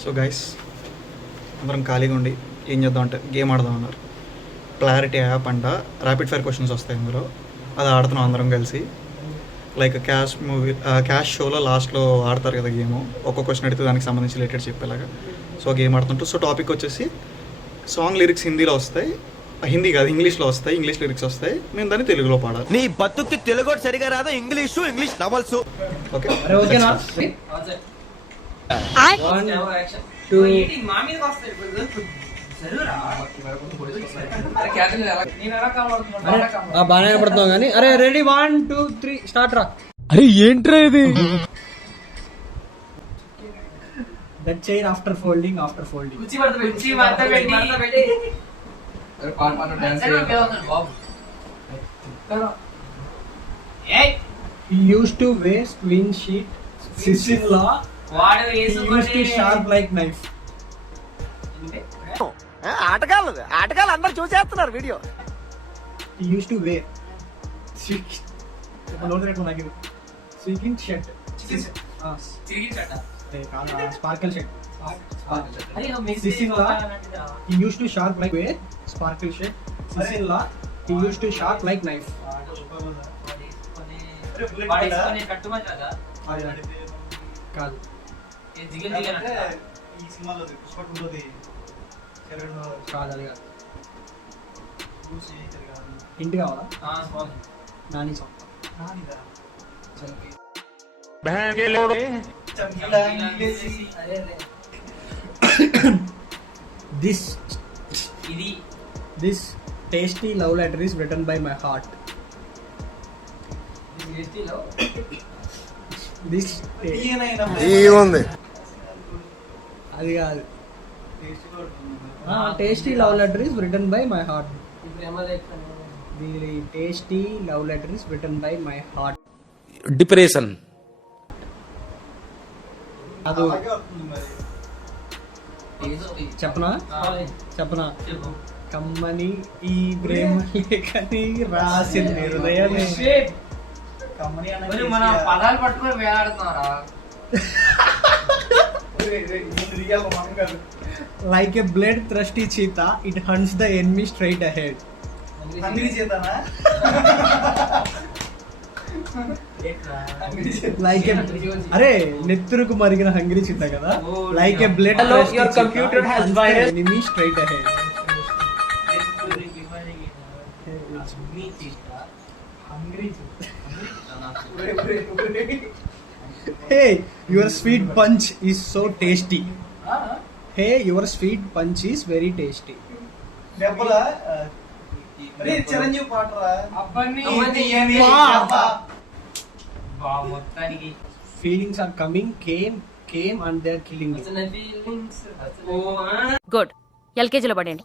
So guys అందరం ఖాళీగా ఉండి ఏం చేద్దాం అంటే గేమ్ ఆడదాం అన్నారు. క్లారిటీ యాప్ అంట, ర్యాపిడ్ ఫైర్ క్వశ్చన్స్ వస్తాయి అందులో. అది ఆడుతున్నాం అందరం కలిసి. లైక్ క్యాష్ షోలో లాస్ట్లో ఆడతారు కదా గేమ్, ఒక్కొక్క క్వశ్చన్ అడిగితే దానికి సంబంధించి రిలేటెడ్ చెప్పేలాగా. సో గేమ్ ఆడుతుంటూ సో టాపిక్ వచ్చేసి సాంగ్ లిరిక్స్ హిందీలో వస్తాయి, హిందీ కాదు ఇంగ్లీష్లో వస్తాయి, ఇంగ్లీష్ లిరిక్స్ వస్తాయి, మేము దాన్ని తెలుగులో పాడాలి. నీ బతుక్కి తెలుగు సరిగా రాదు, ఇంగ్లీష్ నవల్స్. ఓకే ఓకేనా? 1 2 బాగానే పడుతున్నావు కానీ అరే రెడీ 1 2 3 స్టార్ట్ రా. అరే ఏంట్రా ఇది? That chain after folding he used to wear clean sheet, sister-in-law he used to sharp like knife. ఆటగాళ్ళు అందరు చూసేస్తున్నారు video. He used to wear silken shirt, sparkle shirt. Sister-in-law he used to sharp like wear sparkle shirt. Sister-in-law he used to sharp like knife. కాదు కాదు అది కాదు. ఇంటి కావాలా? Nani song. This tasty love letter is written by my heart. This ఉంది అది కాదు. Tasty love letter is written by my heart. The tasty love letter is written by my heart. Depression. అది చెప్పనా కమ్మని ఈ ప్రేమ లేఖని రాసింది హృదయమే. మన పదాలు పట్టుకొని వేలాడుతున్నారా? Like a bloodthirsty cheetah, it hunts the enemy straight ahead. Like a అరే నెత్తురుకు మరిగిన హంగ్రీ చీతా కదా. Like a bloodthirsty cheetah, computer has hunts virus. the enemy straight ahead. Hey, your sweet punch is so tasty. Hey, your sweet punch is very tasty. Chiranjeevi పాటరా అబ్బని మొత్తానికి Feelings are coming, came and they're killing you. Good. ఎల్కేజీలో పడండి.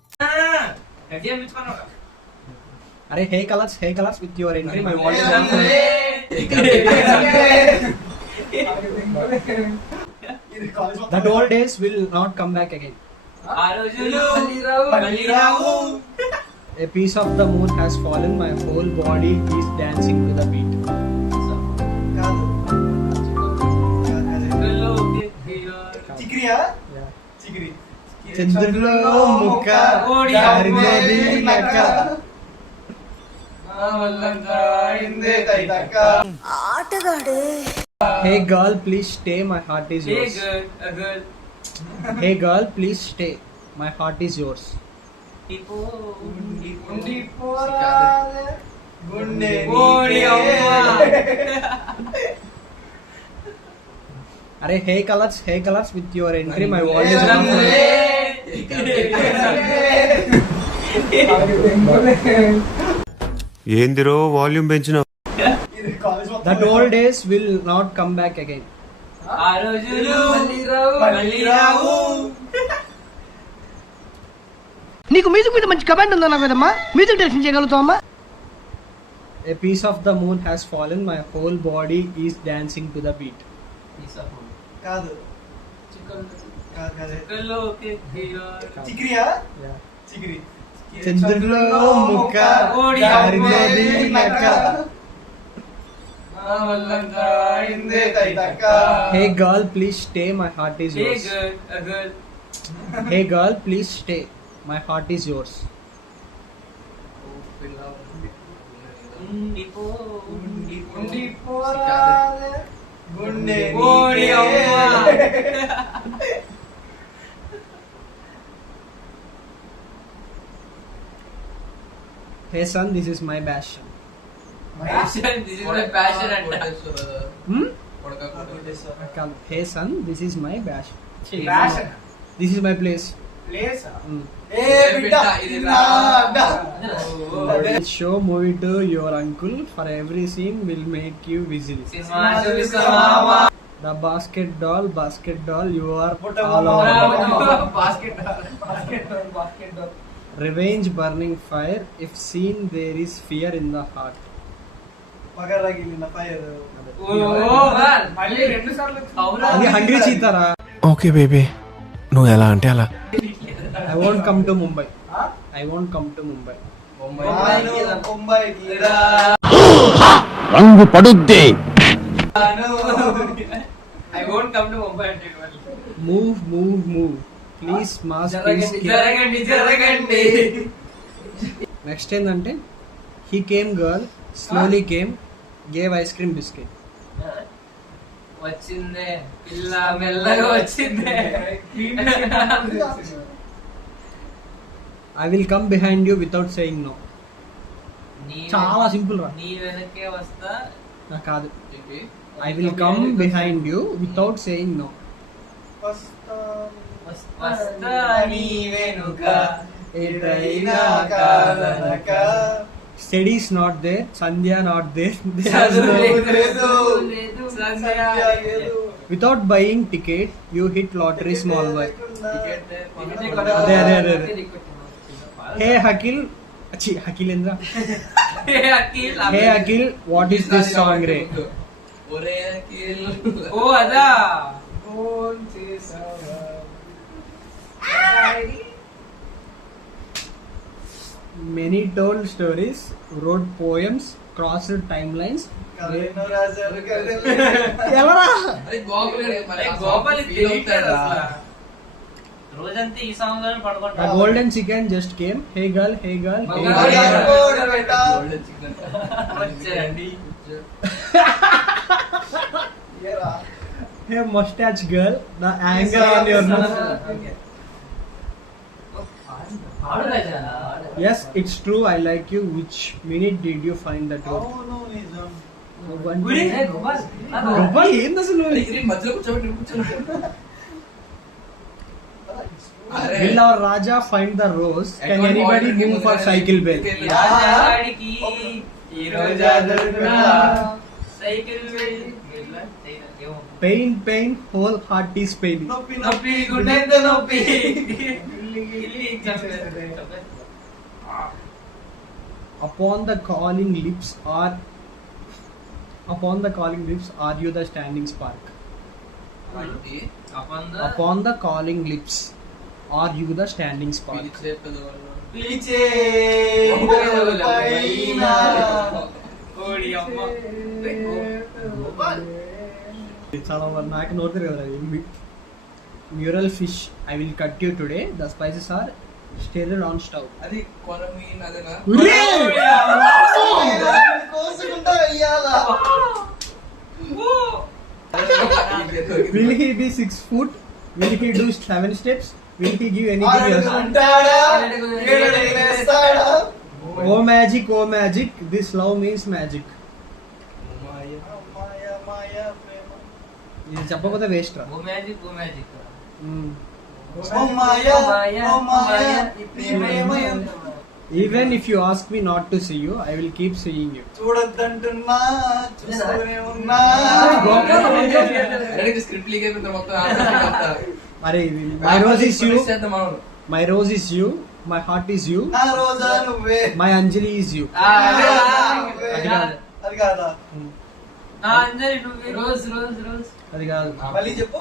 అరే hey colors with your entry my wall is on. That old days will not come back again. ఆ రోజులు మళ్ళీ రావు. A piece of the moon has fallen, my whole body is dancing to the beat. చంద్రులో ముక్క హరిదేవి లెక్క. Hey girl, please stay, my heart is yours. Hey girl, please stay, my heart is yours. అరే hey colors with your entry my wall is on. ఏందిరో volume పెంచిన. That old days will not come back again. ఆ రోజులు మళ్ళీ రావు. నీకు music మీద మంచి command ఉందా కదమ్మా? మ్యూజిక్ డైరెక్షన్ చేయగలుగుతావమ్మా? A piece of the moon has fallen, my whole body is dancing to the beat. కాదు చంద్రులో ముక్క హరిదేవి లెక్క. Hey girl, please stay. My heart is Hey yours. girl, a girl. Hey girl, please stay. My heart is yours. ఉండిపో, ఉండిపో. గుండె ఓడి అమ్మ. Hey son, this is my passion. Passion, this is my passion అంట. Hmm? కాదు. Hey son, this is my passion. This is my place. Hmm. Let's show movie to your uncle. For every scene will make you whistle. Cinema చూపిస్తావా? The basket doll, you are all over. Revenge burning fire. If seen, there is fear in the heart. మళ్ళీ 2 సార్లు అవునా? అది hungry చీతారా? Okay baby నువ్వు ఎలా అంటే అలా. I won't come to Mumbai. I won't come to Mumbai. రంగు పడుద్ది. I won't come to Mumbai అంటే మళ్ళీ. Move. Please, mask, please. జరగండి. Next ఏంటంటే he came girl, slowly came, gave ice cream biscuit. వచ్చిందే పిల్ల మెల్లగా వచ్చిందే. I will come behind you without saying no. చాలా సింపుల్ రా. నీ వెనకే వస్తా. కాదు. I will come behind you without saying no. వస్తా నీ వెనుక. Steady is not there, Sandhya not there. చదువు లేదు. సంధ్య లేదు. Without buying ticket, you hit lottery small boy. అదే. Hey Hakil, Hakil Indra. Hey Hakil, what is this song re? ఓ అదా. Many told stories, wrote poems, crossed timelines. ఎవరా? గోపాల్ తెలియట్లేదు అసలు. రోజంతా ఈ సాంగ్ లోనే The పడుకుంటా. golden chicken just came. Hey girl, hey girl. Hey వచ్చేయండి. Hey mustache girl, the anger on your nose. Yes, it's true. I like you. Which minute did you find the truth? Gopal ఏంది అసలు? Will our Raja find the rose? Can anybody move for cycle bell? రాజాడికి ఈ రోజా దొరుకునా cycle వెళ్ళి. Pain, whole heart is pain. నొప్పి గుండెంత నొప్పి. Upon the calling lips, are you the standing spark? Upon the calling lips, are you the standing spark? పిలిచే ఓడి అమ్మ. చాలా నాకు నోరుతారు కదా. Mural fish, I will cut you today. The spices are stirred on stove. అది కొరమీన్ అదేనా? Will he be 6 foot? Will he do 7 steps? Will he give anything else? Oh magic, this love means magic. ఇది చెప్పకపోతే waste రా. Oh magic oh magic. Even if you ask me not to see you, I will keep seeing you. చూడొద్దంటున్నా చూస్తూనే ఉన్నా. Script leak అయిపోయింది మొత్తం. అరే my rose is you, my rose is you, my heart is you, నా రోజా నువ్వే. my Anjali is you. అది కాదా? నా అంజలి నువ్వు రోజ్ రోజ్ రోజ్. అది కాదు. మళ్ళీ చెప్పు.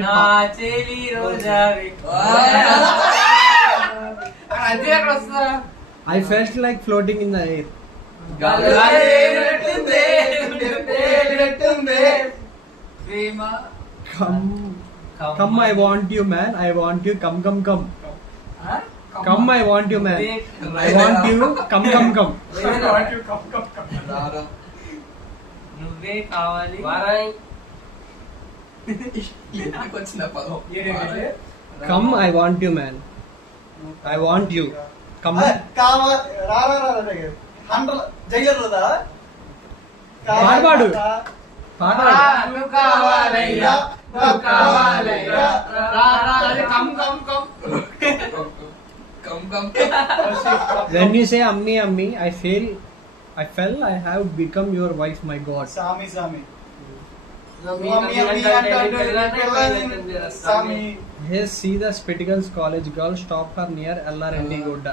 నా చెలి రోజా అదే అక్కడ వస్తుందా? I felt like floating in the air. Come, I want you, man. I want you. Come. Come, I want you, man. I want you. Come. నువ్వే కావాలి వచ్చిన పదం Come, I want you, man. I want you. Come. జైలదా పాడు. నువ్వు కావాలయ్యా నువ్వు కావాలయ్యా రా రా అరే come When you say ammi, I felt I have become your wife, my God. సామి Yes, see the Spectacles College girl. Stop her near LRND Godda.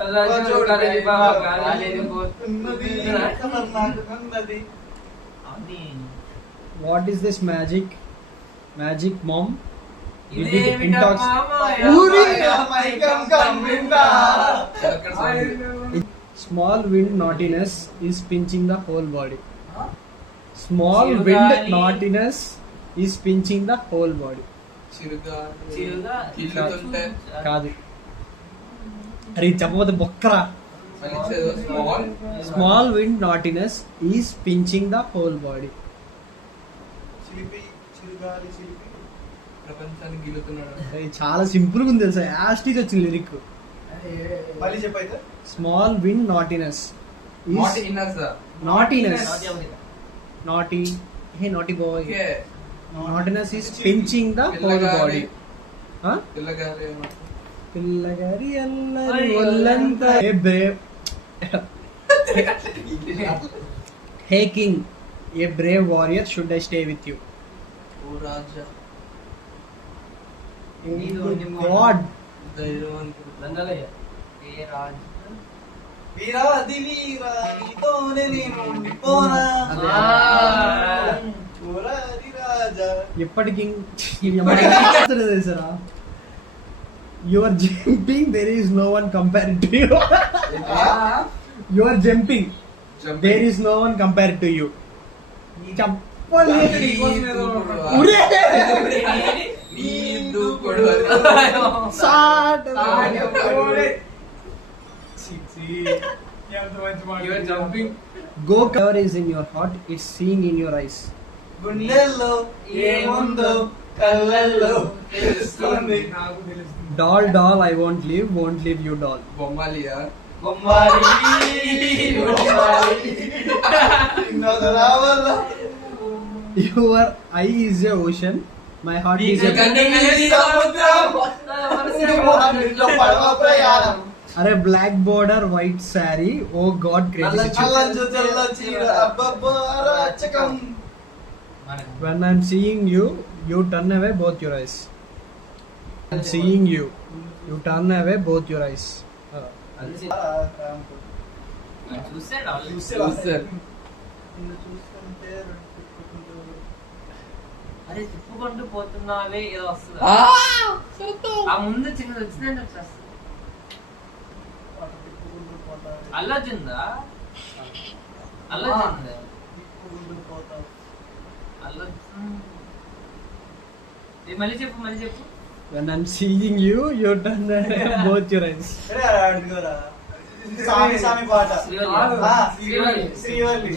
What is this magic? Magic, mom? You did Small wind naughtiness is pinching the whole body. Small wind naughtiness is pinching the whole body. కాదు అరే చెప్పబోతే బొక్కరా. Small wind naughtiness is pinching the whole body. ప్రపంచానికి గిలుతున్నాడు. అరే చాలా simple గా ఉంది తెలుసా, యాస్టీస్ వచ్చింది lyric. మళ్ళీ చెప్పైతే Small wind naughtiness is naughtiness. Naughty, hey naughty boy. Naughtiness is pinching the whole body. Huh? పిల్లగారి అల్లరి ఒళ్ళంతా. Hey brave. Hey king, a brave warrior, should I stay with you? Oh Raja God. వీరాది వీరా నీతోనే నేను ఉండిపోనా చూరాది రాజా ఎప్పటికి తెలుసరా. You are jumping, there is no one compared to you. You are jumping, there is no one compared to you. చెప్పలే. Go cover is in your heart, it's seeing in your eyes. గుండెల్లో ఏముందో కళ్ళల్లో తెలుస్తుంది. Doll, I won't leave you, doll. బొమ్మాలియా బొమ్మాలి Your eye is a ocean, my heart is a పడవ ప్రయాణం. అరే black border, white saree, oh God, crazy situation. చల్ల చీర అబ్బబ్బో అరాచకం. When I'm seeing you, you turn away both your eyes. I'm seeing you, you turn away both your eyes. అరే తిప్పుకుంటూ పోతున్నావే ఏదో వస్తుంది ఆ ముందు చిన్నది వచ్చిందంటే వచ్చేస్తుంది. అల్లొచ్చిందా అల్లొచ్చింది మళ్ళీ చెప్పు. When I'm seeing you, you turn away both your eyes. సామి పాట Srivalli. Srivalli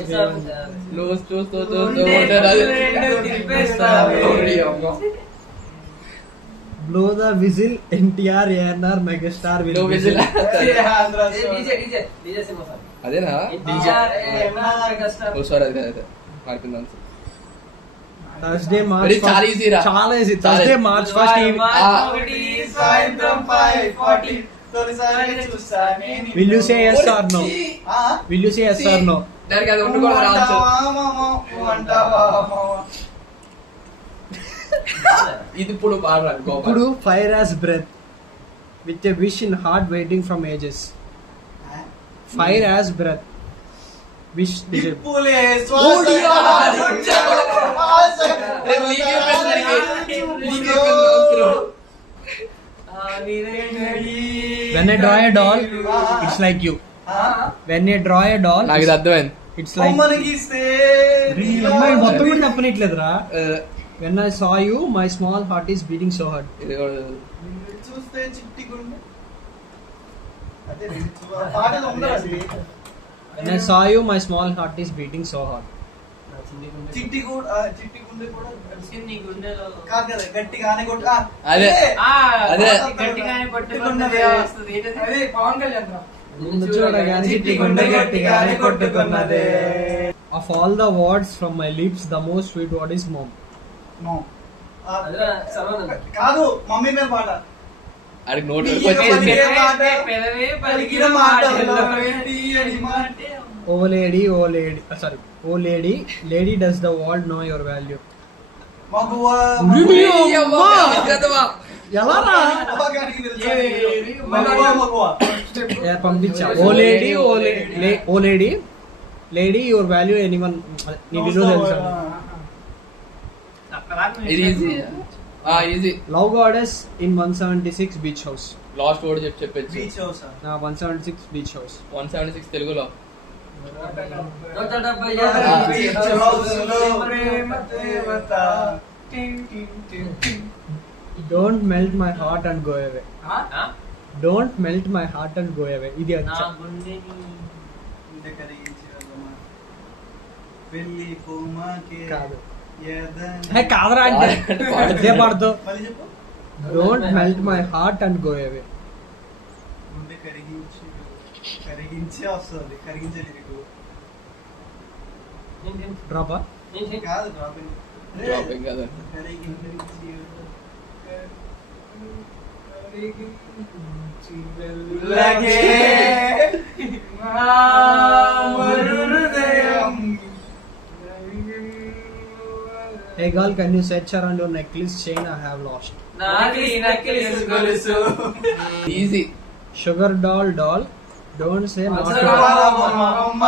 Blow the whistle, NTR, ANR, megastar will whistle. అదేనా ఓ సారీ అదే మార్పింది Thursday, March Very 1st. చాలా easy రా. చాలా easy. Thursday, March 1st evening. సాయంత్రం 5:40 తొలిసారి చూసా నేను. Will you say yes or no? Will you say yes or no? దానికి అది ఉండకూడదు రావచ్చు. ఇది ఇప్పుడు పాడరా ఇప్పుడు fire as breath, with a wish in heart waiting from ages. Fire as breath, wish. ఇప్పులే When I draw a doll, it's like you. When I draw a doll, నాకు ఇది అర్థమైంది. ఇట్స్ లైక్ బొమ్మను గీస్తే అమ్మాయి మొత్తం కూడా చెప్పనట్లేదురా. When I saw you my small heart is beating so hard. ఇది కూడా నిన్ను చూస్తే చిట్టి గుండె అదే పాటలు ఉండదు అది. When I saw you my small heart is beating so hard. చిట్టి గుండె కూడా నీ గుండెలో కాదు కదా గట్టిగానే కొట్టు అదే. అదే. గట్టిగానే కొట్టుకున్నది వస్తుంది. అదే పవన్ కళ్యాణ్ రా. నిన్ను చూడగానే చిట్టి గుండె గట్టిగానే కొట్టుకున్నదే. Of all the words from my lips, the most sweet word is mom. కాదు మమ్మీ మీద పాట. ఆడికి నోట్ పెదవే పలికిన మాటల్లో తీయని మాటే. Oh lady, lady does the world know your value. మగువా ఎలా రా మగానికి తెలుసా? మగువా పంపించా. Oh lady your value anyone. నీ విలువ తెలుసా? ఇది easy. Easy. Love goddess in 176 beach house. Last word చెప్పచ్చు. Beach house 176 beach house. 176 తెలుగులో. బీచ్ హౌస్ లో ప్రేమ దేవత. Don't melt my heart and go away. Don't melt my heart and go away. ఇది వచ్చా పెళ్లి కోమాకే కాదు. యదని. కాదరా అంటే అదే పాడుతూ. మళ్ళీ చెప్పు. Don't melt my heart and go అవే. గుండె కరిగించే వస్తుంది. కరిగించే లిరిక్ డ్రాపా కాదు డ్రాపింగ్. డ్రాపింగ్ కదా. లగే మరుహృదయం. Hey girl, can you search around your necklace chain I have lost? నక్కిలిస్ గొలుసు. Easy. Sugar doll, don't say not to. బొమ్మ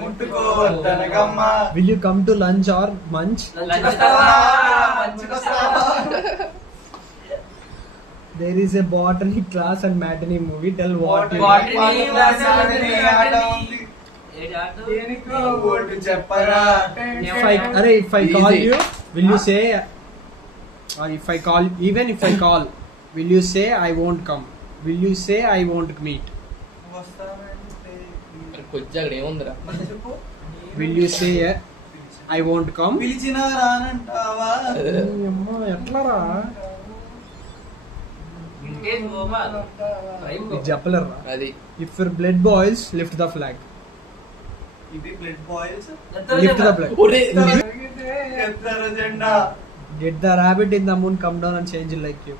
ముట్టుకోవద్దనగమ్మ. Will you come to lunch or munch? లంచుకొస్తావా? There is a botany class and matinee movie. Tell what you Botany. ఆట ఉంది. దేనికో vote చెప్పరా. If I call Easy. you, will you say? Or if I call, even if I call, will you say I won't come? Will you say I won't meet? వస్తానంటే కొంచెం అక్కడ ఏముందిరా? చెప్పు. Will you say I won't come? పిలిచినా రానంటావా. ఎట్లా రా vintage Gopal. చెప్పలేరా? అది If your blood boils, lift the flag. ఇది blood boils. Lift the flag. ఎత్తర జెండా. Get the rabbit in the moon, come down and change like you.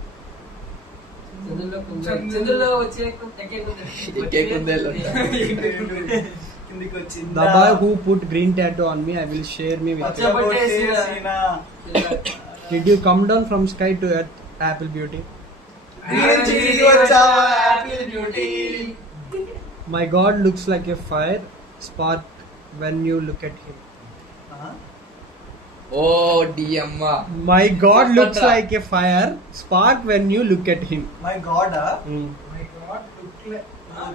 చంద్రులో వచ్చే ఎక్కేకుందే. కిందికి వచ్చింది. The boy who put green tattoo on me, I will share me with you. పచ్చబొట్టేసిన. Did you come down from sky to earth, apple beauty? తిరిగి వచ్చావా Apple beauty. My God looks like a fire spark when you look at him. ఓ డియమ్మ. My God looks like a fire spark when you look at him. My God Hmm. My God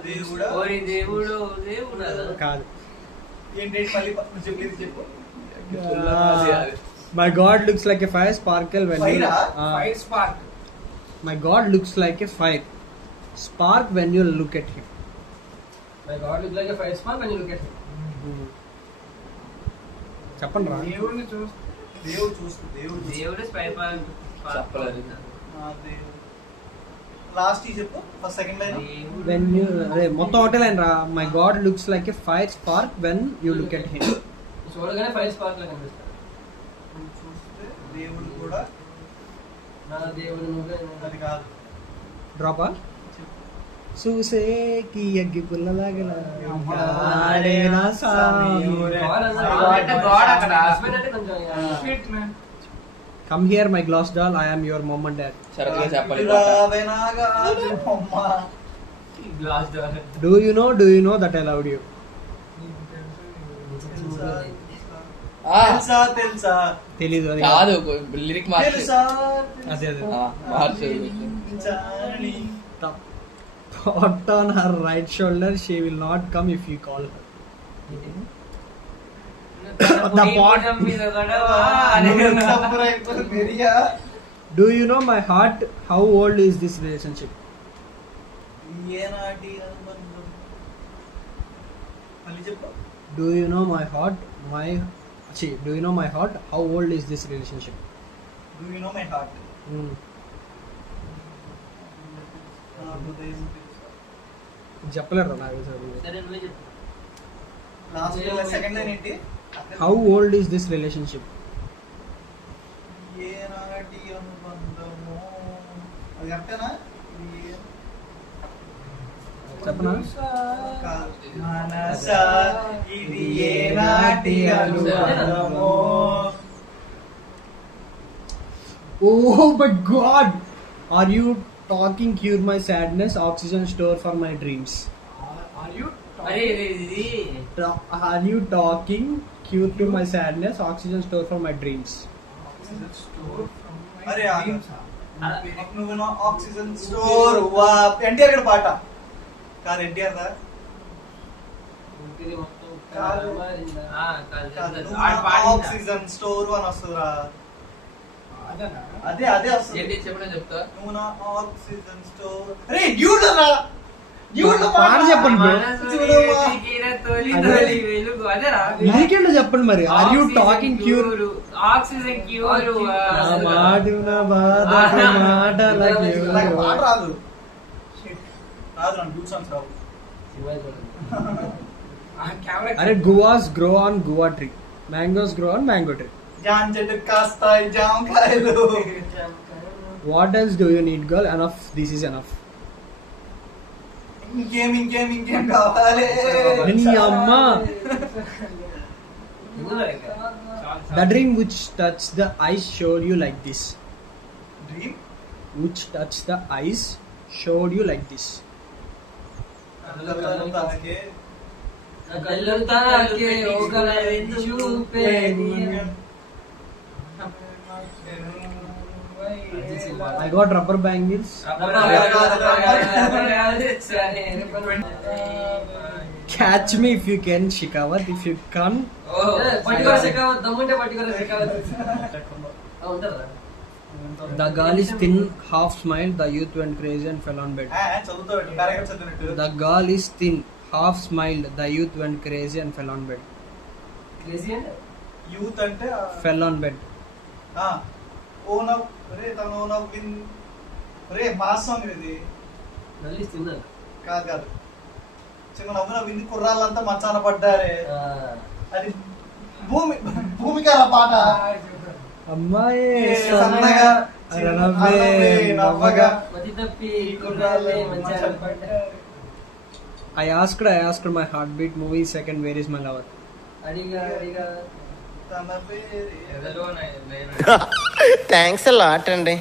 దేవుడా. ఓరి దేవుడు దేవుడా. కాదు. ఏంటి మళ్ళీ చెప్పు చెప్పు. My God looks like a fire sparkle when you. Fire? Fire spark. My God looks like a fire spark when you look at him. My God looks like a fire spark when you look at him. చెప్పండి రా. దేవుడిని చూస్తూ దేవుడు చూస్తూ దేవుడు spire చెప్పలేదు. Last చెప్పు first second line. When you అదే మొత్తం ఒకటే లైన్ రా. My God looks like a fire spark when you look at him. చూడగానే ఫైర్ స్పార్క్ లా కనిపిస్తాడు. చూస్తే దేవుడు కూడా. నా దేవుడు నువ్వే. అది కాదు. డ్రాపా చూసే కి అగ్గి పుల్లలాగలా Come here, my glass doll. I am your mom and dad. సరదాగా చెప్పాలి. Glass door. Do you know that I loved you? తెలుసా తెలీదు అది కాదు లిరిక్ మార్చు. తెలుసా అదే మార్చు. Johnny. Thought on her right shoulder, she will not come if you call her. The pot. మీద గొడవ అని పెరిగా Do you know my heart? How old is this relationship? ఏనాటి అనుబంధం మళ్ళీ చెప్పు. Do you know my heart? Do you know my heart? How old is this relationship? Do you know my heart? Hmm. చెప్పలేరు నాకు తెలిసి. సరే నువ్వే చెప్పు. లాస్ట్ సెకండ్ లైన్ ఏంటి? How old is this relationship? ఏనాటి అనుబంధము అది కరెక్టేనా? చెప్పనా? మనసా ఇది ఏనాటి అనుబంధము. Oh my God! Are you talking cure my sadness? Oxygen store for my dreams. అరే ఇది Are you talking cure to my sadness? Oxygen store for my dreams. అరే నువ్వు నా ఆక్సిజన్ స్టోర్ వా ఎన్టీఆర్ గడ పాట కాదు ఎన్టీఆర్ దా ఇంటిది మొత్తం కాదు. కాదు నువ్వు నా ఆక్సిజన్ స్టోర్ అని వస్తుందిరా. అదే అదే వస్తుంది. ఏంటి చెప్పడం చెప్తా. నువ్వు నా ఆక్సిజన్ స్టోర్. అరే డ్యూడ్ రా డ్యూడ్ లో పాట చెప్పండి bro. Lyric ఏంటో చెప్పండి మరి. Are you talking cure? Oxygen cure నా మాటున బాధకు మాటల నాకు cure. పాట రాదు. రాదు నాకు డ్యూడ్ సాంగ్స్ రావు. అరే guavas grow on guava tree. Mangoes grow on mango tree. జాన్ చెట్టు కాస్తాయి జామకాయలు. What else do you need, girl? Enough. This is enough. ఇంకేం కావాలి? నీ అమ్మ. The dream which touched the eyes showed you like this. Dream Which touched the eyes showed you like this. I got rubber bangles. Catch me if you can, Shikawat. If you can't, the girl is thin, half smiled. The youth went crazy and fell on bed. చదువుతావు paragraph చదివినట్టు. The girl is thin, half smiled. The youth went crazy and fell on bed. Youth అంటే Fell on bed. ఓ నవ్ రే తను ఓ నవ్ విన్ రే మాస్ సాంగ్ ఇది కాదు కాదు చిన్న నవ్వున వింది కుర్రాళ్ళంతా మంచాన పడ్డారే. అది భూమిక పాట. అమ్మాయి సన్నగా నవ్వగా I asked my heartbeat movie second where is my lover. తన పేరు ఎదలో థ్యాంక్స్ లాట్ అండి.